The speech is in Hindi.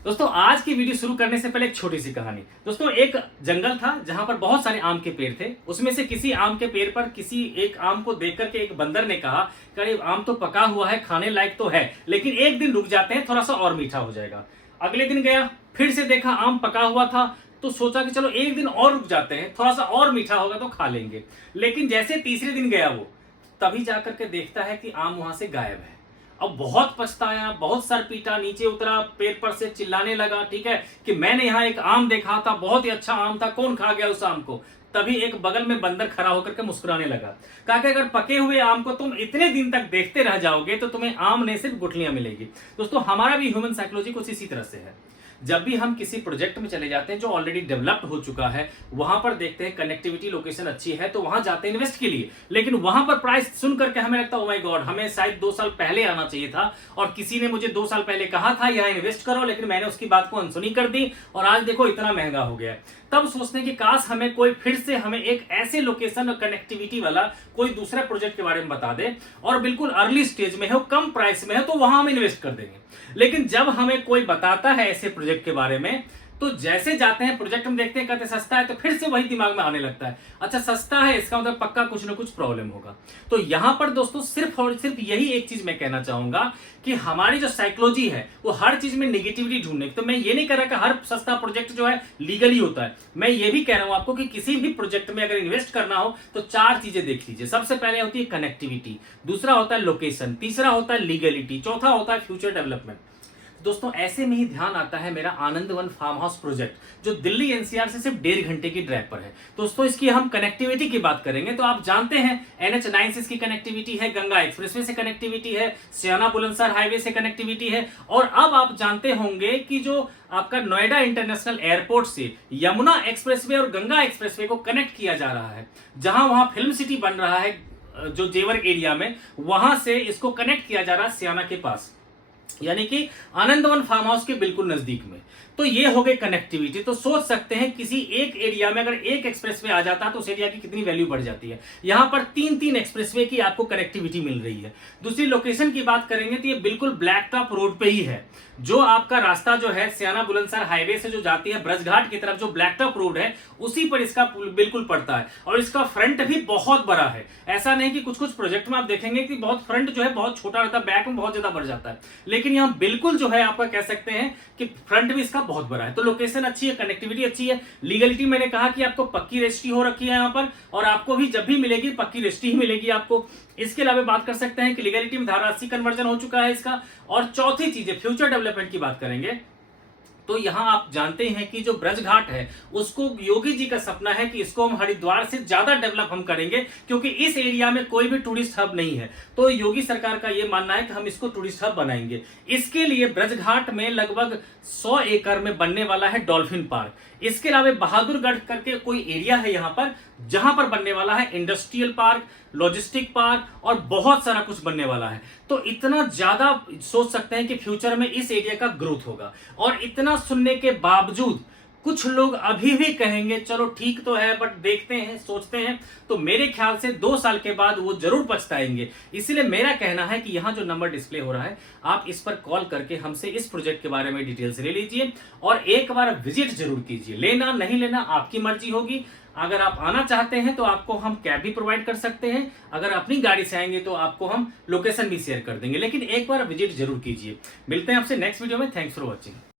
दोस्तों आज की वीडियो शुरू करने से पहले एक छोटी सी कहानी। दोस्तों एक जंगल था जहां पर बहुत सारे आम के पेड़ थे। उसमें से किसी आम के पेड़ पर किसी एक आम को देख करके एक बंदर ने कहा कि अरे आम तो पका हुआ है, खाने लायक तो है, लेकिन एक दिन रुक जाते हैं, थोड़ा सा और मीठा हो जाएगा। अगले दिन गया, फिर से देखा आम पका हुआ था, तो सोचा कि चलो एक दिन और रुक जाते हैं, थोड़ा सा और मीठा होगा तो खा लेंगे। लेकिन जैसे तीसरे दिन गया वो, तभी जाकर के देखता है कि आम वहां से गायब है। अब बहुत पछताया, बहुत सर पीटा, नीचे उतरा, पेड़ पर से चिल्लाने लगा, ठीक है, कि मैंने यहाँ एक आम देखा था, बहुत ही अच्छा आम था, कौन खा गया उस आम को। तभी एक बगल में बंदर खड़ा होकर के मुस्कुराने लगा। कहा कि अगर पके हुए आम को तुम इतने दिन तक देखते रह जाओगे तो तुम्हें आम नहीं सिर्फ गुठलियां मिलेगी। दोस्तों हमारा भी ह्यूमन साइकोलॉजी कुछ इसी तरह से है। जब भी हम किसी प्रोजेक्ट में चले जाते हैं जो ऑलरेडी डेवलप्ड हो चुका है, वहां पर देखते हैं कनेक्टिविटी लोकेशन अच्छी है तो वहां जाते हैं इन्वेस्ट के लिए, लेकिन वहां पर प्राइस सुन करके हमें लगता है ओ माय गॉड, हमें शायद 2 साल पहले आना चाहिए था और किसी ने मुझे 2 साल पहले कहा था यहाँ इन्वेस्ट करो, लेकिन मैंने उसकी बात को अनसुनी कर दी और आज देखो इतना महंगा हो गया। तब सोचते हैं कि काश हमें कोई फिर से हमें एक ऐसे लोकेशन और कनेक्टिविटी वाला कोई दूसरा प्रोजेक्ट के बारे में बता दे और बिल्कुल अर्ली स्टेज में हो, कम प्राइस में है, तो वहां हम इन्वेस्ट कर देंगे। लेकिन जब हमें कोई बताता है ऐसे प्रोजेक्ट के बारे में, तो जैसे जाते हैं प्रोजेक्ट में देखते हैं, कहते हैं सस्ता है, तो फिर से वही दिमाग में आने लगता है, अच्छा सस्ता है इसका मतलब पक्का कुछ ना कुछ प्रॉब्लम होगा। तो यहां पर दोस्तों सिर्फ और सिर्फ यही एक चीज मैं कहना चाहूंगा कि हमारी जो साइकोलॉजी है वो हर चीज में नेगेटिविटी ढूंढने की। तो मैं ये नहीं कह रहा कि हर सस्ता प्रोजेक्ट जो है लीगली होता है, मैं ये भी कह रहा हूं आपको कि किसी भी प्रोजेक्ट में अगर इन्वेस्ट करना हो तो 4 चीजें देख लीजिए। सबसे पहले होती है कनेक्टिविटी, दूसरा होता है लोकेशन, तीसरा होता है लीगलिटी, चौथा होता है फ्यूचर डेवलपमेंट। दोस्तों ऐसे में ही ध्यान आता है मेरा आनंदवन फार्म हाउस प्रोजेक्ट जो दिल्ली एनसीआर से सिर्फ 1.5 घंटे की ड्राइव पर है। दोस्तों इसकी हम कनेक्टिविटी की बात करेंगे तो आप जानते हैं NH9 से इसकी कनेक्टिविटी है, गंगा एक्सप्रेसवे से कनेक्टिविटी है, सियाना बुलंदशहर हाईवे से कनेक्टिविटी है, और अब आप जानते होंगे कि जो आपका नोएडा इंटरनेशनल एयरपोर्ट से यमुना एक्सप्रेसवे और गंगा एक्सप्रेसवे को कनेक्ट किया जा रहा है। जहां वहां फिल्म सिटी बन रहा है जो जेवर एरिया में, वहां से इसको कनेक्ट किया जा रहा है सियाना के पास, यानी कि आनंदवन फार्म हाउस के बिल्कुल नजदीक में। तो ये हो गई कनेक्टिविटी। तो सोच सकते हैं किसी एक एरिया में अगर एक एक्सप्रेसवे आ जाता है तो उस एरिया की कितनी वैल्यू बढ़ जाती है। यहां पर 3 एक्सप्रेसवे की आपको कनेक्टिविटी मिल रही है। दूसरी लोकेशन की बात करेंगे तो ये बिल्कुल ब्लैक टॉप रोड पे ही है। जो आपका रास्ता जो है सियाना बुलंदशहर हाईवे से जो जाती है ब्रजघाट की तरफ, जो ब्लैक टॉप रोड है उसी पर इसका बिल्कुल पड़ता है, और इसका फ्रंट भी बहुत बड़ा है। ऐसा नहीं कि कुछ कुछ प्रोजेक्ट में आप देखेंगे कि बहुत फ्रंट जो है बहुत छोटा रहता है, बैक में बहुत ज्यादा बढ़ जाता है, लेकिन यहाँ बिल्कुल जो है आपका कह सकते हैं कि फ्रंट भी इसका बहुत बड़ा है। तो लोकेशन अच्छी है, कनेक्टिविटी अच्छी है, लीगलिटी मैंने कहा कि आपको पक्की रजिस्ट्री हो रखी है यहाँ पर, और आपको भी जब भी मिलेगी पक्की रजिस्ट्री ही मिलेगी आपको। इसके अलावा बात कर सकते हैं कि लीगलिटी में धारा 80 कन्वर्जन हो चुका है इसका। और चौथी चीज है फ्यूचर डेवलपमेंट की बात करेंगे तो यहां आप जानते हैं कि जो ब्रज घाट है उसको योगी जी का सपना है कि इसको हम हरिद्वार से ज्यादा डेवलप हम करेंगे, क्योंकि इस एरिया में कोई भी टूरिस्ट हब नहीं है। तो योगी सरकार का यह मानना है कि हम इसको टूरिस्ट हब बनाएंगे। इसके लिए ब्रज घाट में लगभग 100 एकड़ में बनने वाला है डॉल्फिन पार्क। इसके अलावा बहादुरगढ़ करके कोई एरिया है यहां पर जहां पर बनने वाला है इंडस्ट्रियल पार्क, लॉजिस्टिक पार्क और बहुत सारा कुछ बनने वाला है। तो इतना ज्यादा सोच सकते हैं कि फ्यूचर में इस एरिया का ग्रोथ होगा। और इतना सुनने के बावजूद कुछ लोग अभी भी कहेंगे चलो ठीक तो है बट देखते हैं, सोचते हैं, तो मेरे ख्याल से 2 साल के बाद वो जरूर पछताएंगे। इसलिए मेरा कहना है कि यहां जो नंबर डिस्प्ले हो रहा है आप इस पर कॉल करके हमसे इस प्रोजेक्ट के बारे में डिटेल्स ले लीजिए और एक बार विजिट जरूर कीजिए। लेना नहीं लेना आपकी मर्जी होगी। अगर आप आना चाहते हैं तो आपको हम कैब भी प्रोवाइड कर सकते हैं, अगर अपनी गाड़ी से आएंगे तो आपको हम लोकेशन भी शेयर कर देंगे, लेकिन एक बार विजिट जरूर कीजिए। मिलते हैं आपसे नेक्स्ट वीडियो में। Thanks for watching.